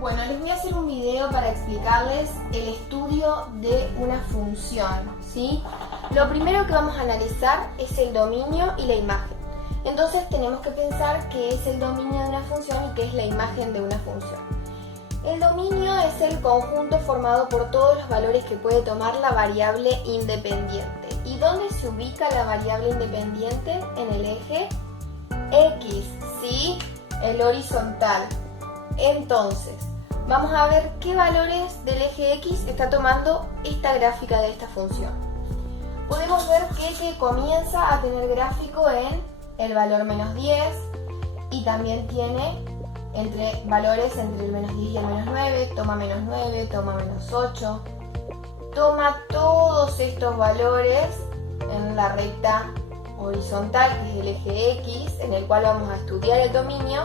Bueno, les voy a hacer un video para explicarles el estudio de una función, ¿sí? Lo primero que vamos a analizar es el dominio y la imagen. Entonces tenemos que pensar qué es el dominio de una función y qué es la imagen de una función. El dominio es el conjunto formado por todos los valores que puede tomar la variable independiente. ¿Y dónde se ubica la variable independiente? En el eje X, ¿sí? El horizontal. Entonces, vamos a ver qué valores del eje X está tomando esta gráfica de esta función. Podemos ver que comienza a tener gráfico en el valor menos 10 y también tiene valores entre el menos 10 y el menos 9, toma menos 9, toma menos 8, toma todos estos valores en la recta horizontal, que es el eje X, en el cual vamos a estudiar el dominio,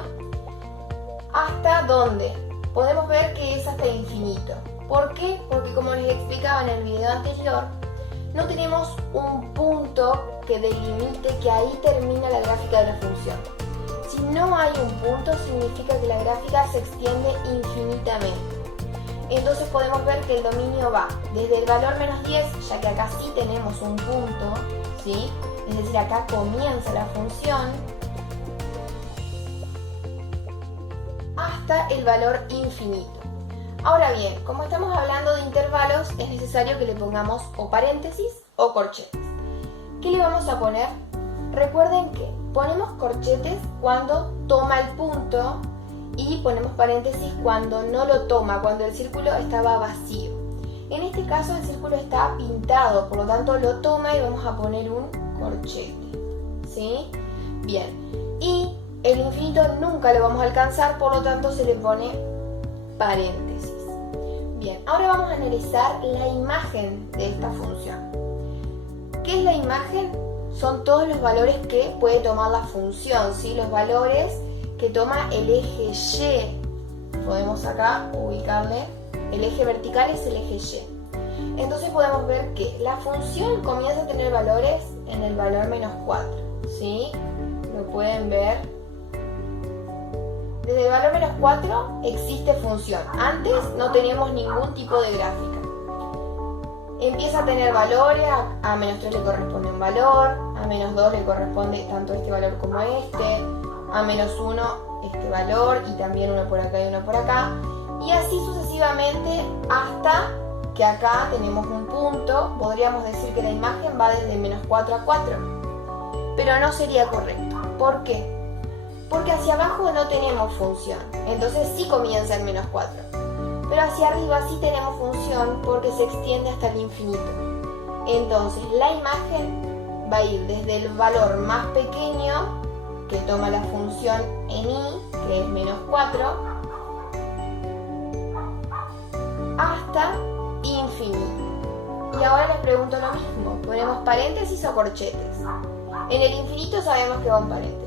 hasta donde podemos ver que es hasta el infinito. ¿Por qué? Porque como les explicaba en el video anterior, no tenemos un punto que delimite que ahí termina la gráfica de la función. Si no hay un punto, significa que la gráfica se extiende infinitamente. Entonces podemos ver que el dominio va desde el valor menos 10, ya que acá sí tenemos un punto, ¿sí? Es decir, acá comienza la función, hasta el valor infinito. Ahora bien, como estamos hablando de intervalos, es necesario que le pongamos o paréntesis o corchetes. ¿Qué le vamos a poner? Recuerden que ponemos corchetes cuando toma el punto y ponemos paréntesis cuando no lo toma, cuando el círculo estaba vacío. En este caso el círculo está pintado, por lo tanto lo toma y vamos a poner un corchete, ¿sí? Bien, y el infinito nunca lo vamos a alcanzar, por lo tanto se le pone paréntesis. Bien, ahora vamos a analizar la imagen de esta función. ¿Qué es la imagen? Son todos los valores que puede tomar la función, ¿sí? Los valores que toma el eje Y. Podemos acá ubicarle, el eje vertical es el eje Y. Entonces podemos ver que la función comienza a tener valores en el valor menos 4, ¿sí? Lo pueden ver. Desde el valor menos 4 existe función. Antes no teníamos ningún tipo de gráfica. Empieza a tener valores, a menos 3 le corresponde un valor, a menos 2 le corresponde tanto este valor como este, a menos 1 este valor y también uno por acá y uno por acá. Y así sucesivamente hasta que acá tenemos un punto. Podríamos decir que la imagen va desde menos 4 a 4, pero no sería correcto. ¿Por qué? Porque hacia abajo no tenemos función, entonces sí comienza en menos 4. Pero hacia arriba sí tenemos función porque se extiende hasta el infinito. Entonces la imagen va a ir desde el valor más pequeño que toma la función en y, que es menos 4, hasta infinito. Y ahora les pregunto lo mismo, ¿ponemos paréntesis o corchetes? En el infinito sabemos que va un paréntesis.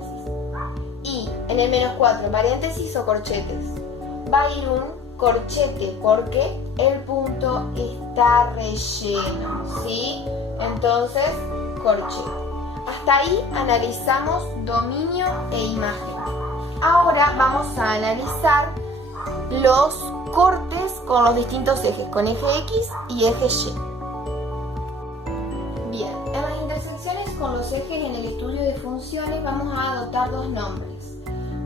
Y en el menos 4, paréntesis o corchetes. Va a ir un corchete porque el punto está relleno, ¿sí? Entonces, corchete. Hasta ahí analizamos dominio e imagen. Ahora vamos a analizar los cortes con los distintos ejes, con eje X y eje Y. Bien, en las intersecciones con los ejes en el estudio de funciones vamos a adoptar dos nombres.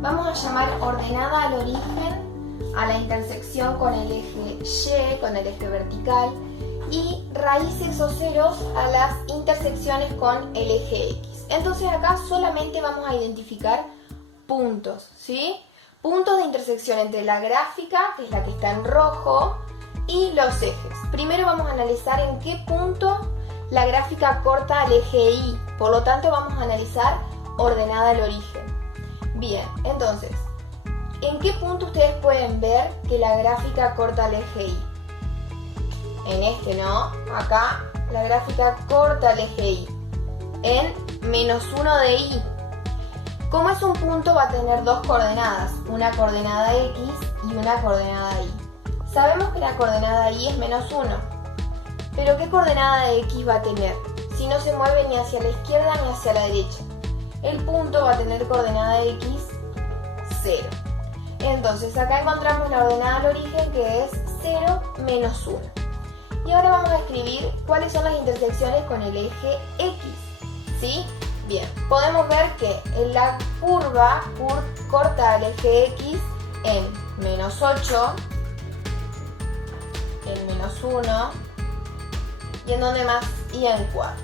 Vamos a llamar ordenada al origen a la intersección con el eje Y, con el eje vertical, y raíces o ceros a las intersecciones con el eje X. Entonces acá solamente vamos a identificar puntos, ¿sí? Puntos de intersección entre la gráfica, que es la que está en rojo, y los ejes. Primero vamos a analizar en qué punto la gráfica corta al eje Y, por lo tanto vamos a analizar ordenada al origen. Bien, entonces, ¿en qué punto ustedes pueden ver que la gráfica corta al eje Y? En este, ¿no? Acá la gráfica corta al eje Y. En menos 1 de Y. Como es un punto, va a tener dos coordenadas, una coordenada X y una coordenada Y. Sabemos que la coordenada Y es menos 1, pero ¿qué coordenada de X va a tener? Si no se mueve ni hacia la izquierda ni hacia la derecha. El punto va a tener coordenada X 0. Entonces acá encontramos la ordenada al origen, que es 0, menos 1. Y ahora vamos a escribir cuáles son las intersecciones con el eje X, ¿sí? Bien, podemos ver que en la curva corta el eje X en menos 8, en menos 1, y en donde más, y en 4.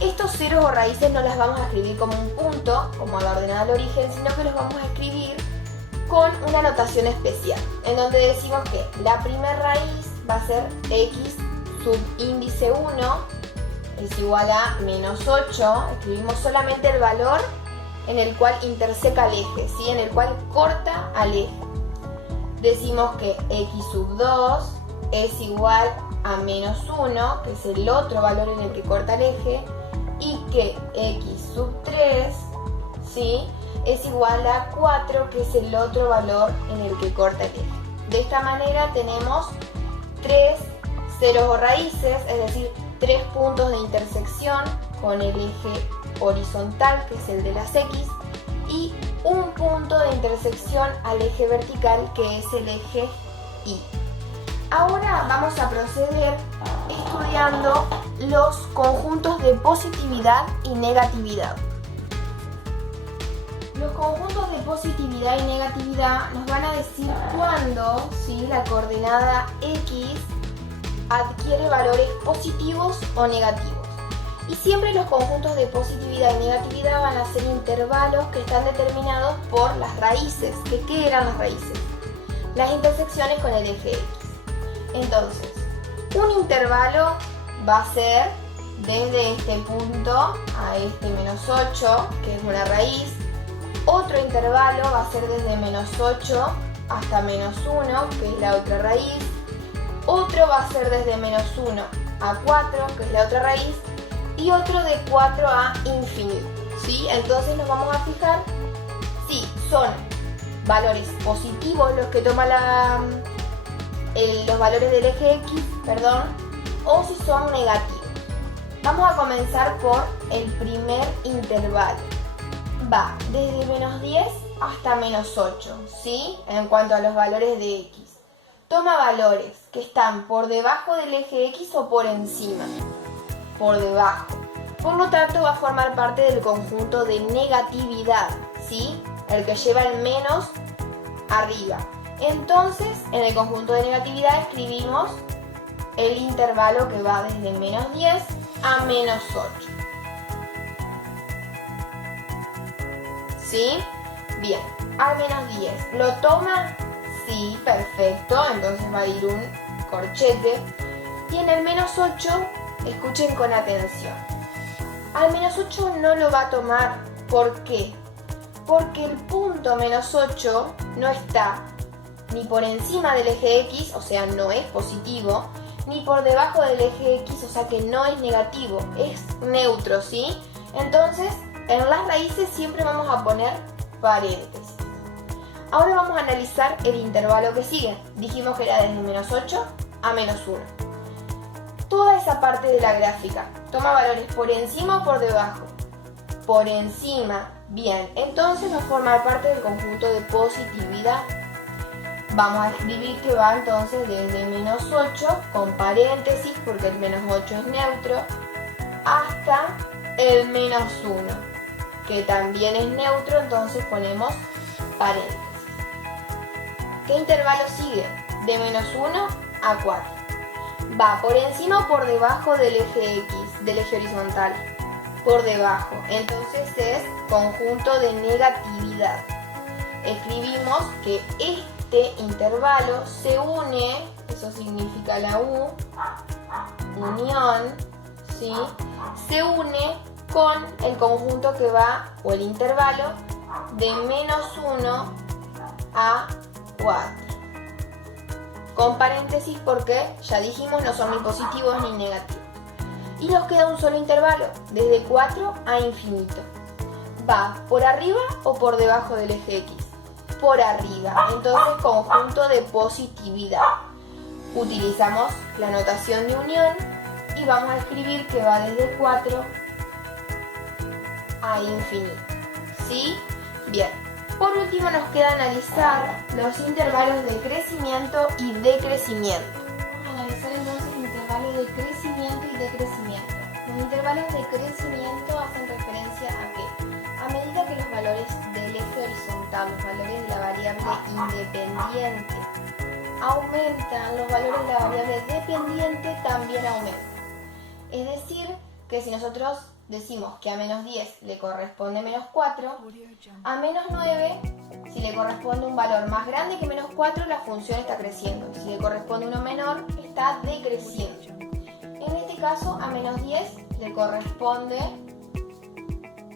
Estos ceros o raíces no las vamos a escribir como un punto, como la ordenada al origen, sino que los vamos a escribir con una notación especial, en donde decimos que la primera raíz va a ser x subíndice 1 es igual a menos 8. Escribimos solamente el valor en el cual interseca el eje, ¿sí? En el cual corta al eje. Decimos que x sub 2 es igual a menos 1, que es el otro valor en el que corta el eje, y que x sub 3, ¿sí?, es igual a 4, que es el otro valor en el que corta el eje. De esta manera tenemos 3 ceros o raíces, es decir, 3 puntos de intersección con el eje horizontal, que es el de las X, y un punto de intersección al eje vertical, que es el eje Y. Ahora vamos a proceder estudiando los conjuntos de positividad y negatividad. Los conjuntos de positividad y negatividad nos van a decir cuándo, ¿sí?, la coordenada X adquiere valores positivos o negativos. Y siempre los conjuntos de positividad y negatividad van a ser intervalos que están determinados por las raíces. ¿Qué eran las raíces? Las intersecciones con el eje X. Entonces, un intervalo va a ser desde este punto a este menos 8, que es una raíz. Otro intervalo va a ser desde menos 8 hasta menos 1, que es la otra raíz. Otro va a ser desde menos 1 a 4, que es la otra raíz. Y otro de 4 a infinito, ¿sí? Entonces nos vamos a fijar si son valores positivos los que toma los valores del eje X, o si son negativos. Vamos a comenzar por el primer intervalo. Va desde menos 10 hasta menos 8, ¿sí? En cuanto a los valores de X. Toma valores que están por debajo del eje X o por encima. Por debajo. Por lo tanto, va a formar parte del conjunto de negatividad, ¿sí? El que lleva el menos arriba. Entonces, en el conjunto de negatividad escribimos el intervalo que va desde menos 10 a menos 8. ¿Sí? Bien, al menos 10. ¿Lo toma? Sí, perfecto. Entonces va a ir un corchete. Y en el menos 8, escuchen con atención. Al menos 8 no lo va a tomar. ¿Por qué? Porque el punto menos 8 no está ni por encima del eje X, o sea, no es positivo, ni por debajo del eje X, o sea que no es negativo, es neutro, ¿sí? Entonces, en las raíces siempre vamos a poner paréntesis. Ahora vamos a analizar el intervalo que sigue. Dijimos que era desde menos 8 a menos 1. Toda esa parte de la gráfica toma valores por encima o por debajo. Por encima. Bien, entonces va a formar parte del conjunto de positividad. Vamos a escribir que va entonces desde menos 8 con paréntesis, porque el menos 8 es neutro, hasta el menos 1, que también es neutro, entonces ponemos paréntesis. ¿Qué intervalo sigue? De menos 1 a 4. Va por encima o por debajo del eje X, del eje horizontal. Por debajo, entonces es conjunto de negatividad. Escribimos que este intervalo se une, eso significa la U, unión, ¿sí? Se une con el conjunto que va, o el intervalo, de menos 1 a 4. Con paréntesis porque, ya dijimos, no son ni positivos ni negativos. Y nos queda un solo intervalo, desde 4 a infinito. ¿Va por arriba o por debajo del eje X? Por arriba, entonces conjunto de positividad. Utilizamos la notación de unión y vamos a escribir que va desde 4 a infinito. ¿Sí? Bien. Por último nos queda analizar los intervalos de crecimiento y decrecimiento. Vamos a analizar entonces intervalos de crecimiento y decrecimiento. Los intervalos de crecimiento hacen referencia a que a medida que los valores del eje horizontal, los valores de la variable independiente aumentan, los valores de la variable dependiente también aumentan. Es decir, que si nosotros decimos que a menos 10 le corresponde menos 4, a menos 9, si le corresponde un valor más grande que menos 4, la función está creciendo. Si le corresponde uno menor, está decreciendo. En este caso, a menos 10 le corresponde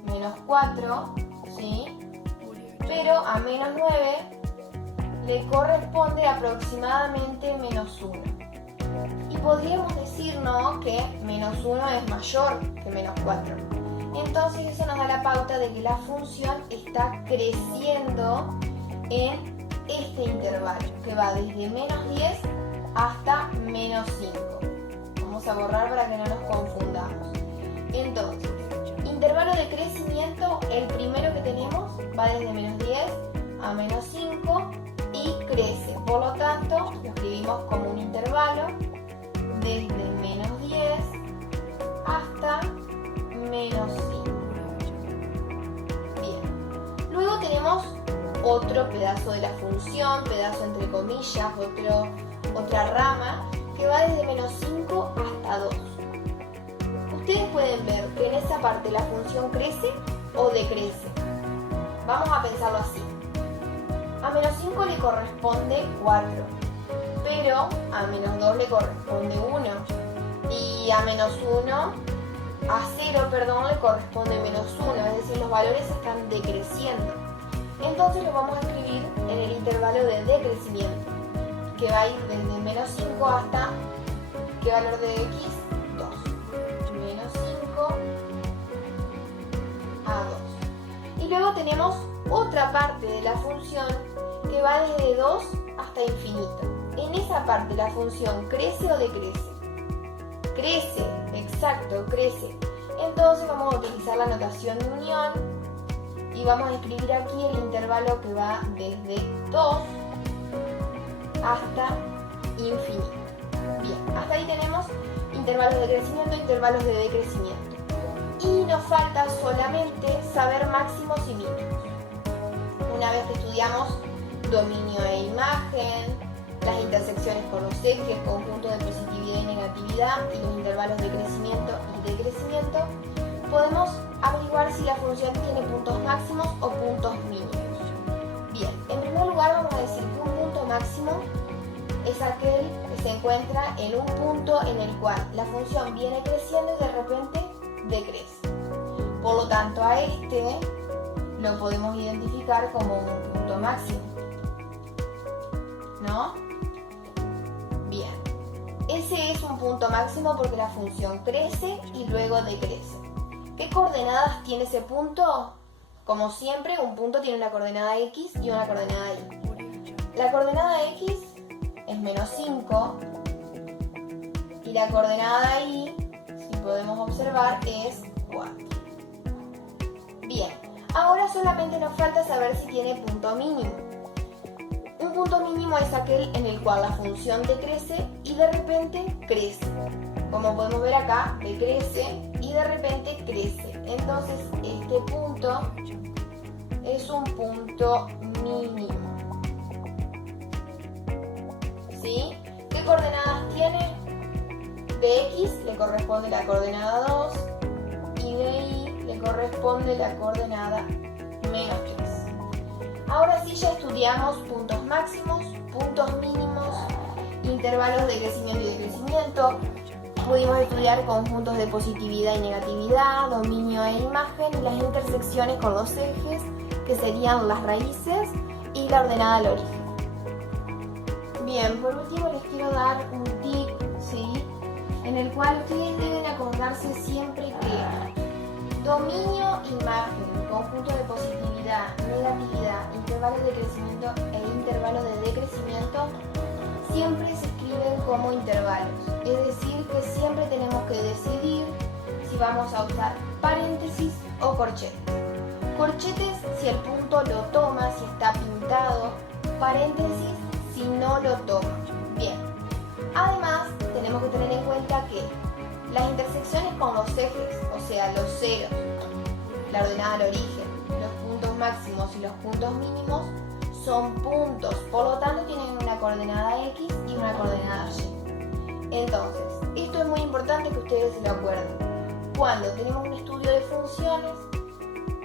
menos 4, ¿sí? Pero a menos 9 le corresponde aproximadamente menos 1. Y podríamos decir, ¿no?, que menos 1 es mayor que menos 4. Entonces eso nos da la pauta de que la función está creciendo en este intervalo, que va desde menos 10 hasta menos 5. Vamos a borrar para que no nos confundamos. Entonces, intervalo de crecimiento, el primero que tenemos va desde menos 10 a menos 5 y crece. Por lo tanto, lo escribimos como un intervalo desde menos 10 hasta menos 5. Bien. Luego tenemos otro pedazo de la función, pedazo entre comillas, otra rama, que va desde menos 5 hasta 2. Ustedes pueden ver que en esa parte la función crece o decrece. Vamos a pensarlo así. A menos 5 le corresponde 4, pero a menos 2 le corresponde 1. Y a menos 1, a 0, le corresponde menos 1, es decir, los valores están decreciendo. Entonces lo vamos a escribir en el intervalo de decrecimiento, que va a ir desde menos 5 hasta, ¿qué valor de x? 2. Menos 5 a 2. Y luego tenemos otra parte de la función que va desde 2 hasta infinito. En esa parte la función crece o decrece. Crece, exacto, crece. Entonces vamos a utilizar la notación de unión y vamos a escribir aquí el intervalo que va desde 2 hasta infinito. Bien, hasta ahí tenemos intervalos de crecimiento e intervalos de decrecimiento. Y nos falta solamente saber máximos y mínimos. Una vez que estudiamos dominio e imagen, las intersecciones con los ejes, conjuntos de positividad y negatividad y los intervalos de crecimiento y decrecimiento, podemos averiguar si la función tiene puntos máximos o puntos mínimos. Bien, en primer lugar vamos a decir que un punto máximo es aquel que se encuentra en un punto en el cual la función viene creciendo y de repente decrece. Por lo tanto, a este lo podemos identificar como un punto máximo, ¿no? Bien, ese es un punto máximo porque la función crece y luego decrece. ¿Qué coordenadas tiene ese punto? Como siempre, un punto tiene una coordenada x y una coordenada y. La coordenada x es menos 5 y la coordenada y, si podemos observar, es 4. Bien, ahora solamente nos falta saber si tiene punto mínimo. Un punto mínimo es aquel en el cual la función decrece y de repente crece. Como podemos ver acá, decrece y de repente crece. Entonces, este punto es un punto mínimo. ¿Sí? ¿Qué coordenadas tiene? De x le corresponde la coordenada 2 y de y le corresponde la coordenada menos 3. Ahora sí ya estudiamos puntos máximos, puntos mínimos, intervalos de crecimiento y decrecimiento. Pudimos estudiar conjuntos de positividad y negatividad, dominio e imagen y las intersecciones con los ejes, que serían las raíces y la ordenada al origen. Bien, por último les quiero dar un tip, ¿sí?, en el cual ustedes deben acordarse siempre que dominio, imagen, conjunto de positividad, negatividad, intervalos de crecimiento e intervalos de decrecimiento siempre se escriben como intervalos. Es decir, que siempre tenemos que decidir si vamos a usar paréntesis o corchetes. Corchetes si el punto lo toma, si está pintado. Paréntesis si no lo toma. Bien. Además, tenemos que tener en cuenta que las intersecciones con los ejes, o sea, los ceros, la ordenada al origen, los puntos máximos y los puntos mínimos, son puntos. Por lo tanto, tienen una coordenada X y una coordenada Y. Entonces, esto es muy importante que ustedes se lo acuerden. Cuando tenemos un estudio de funciones,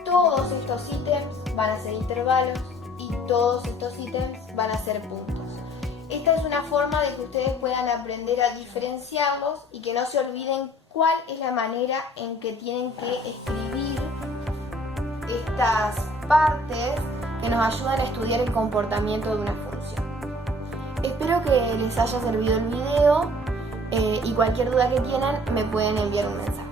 todos estos ítems van a ser intervalos y todos estos ítems van a ser puntos. Esta es una forma de que ustedes puedan aprender a diferenciarlos y que no se olviden cuál es la manera en que tienen que escribir estas partes que nos ayudan a estudiar el comportamiento de una función. Espero que les haya servido el video y cualquier duda que tengan me pueden enviar un mensaje.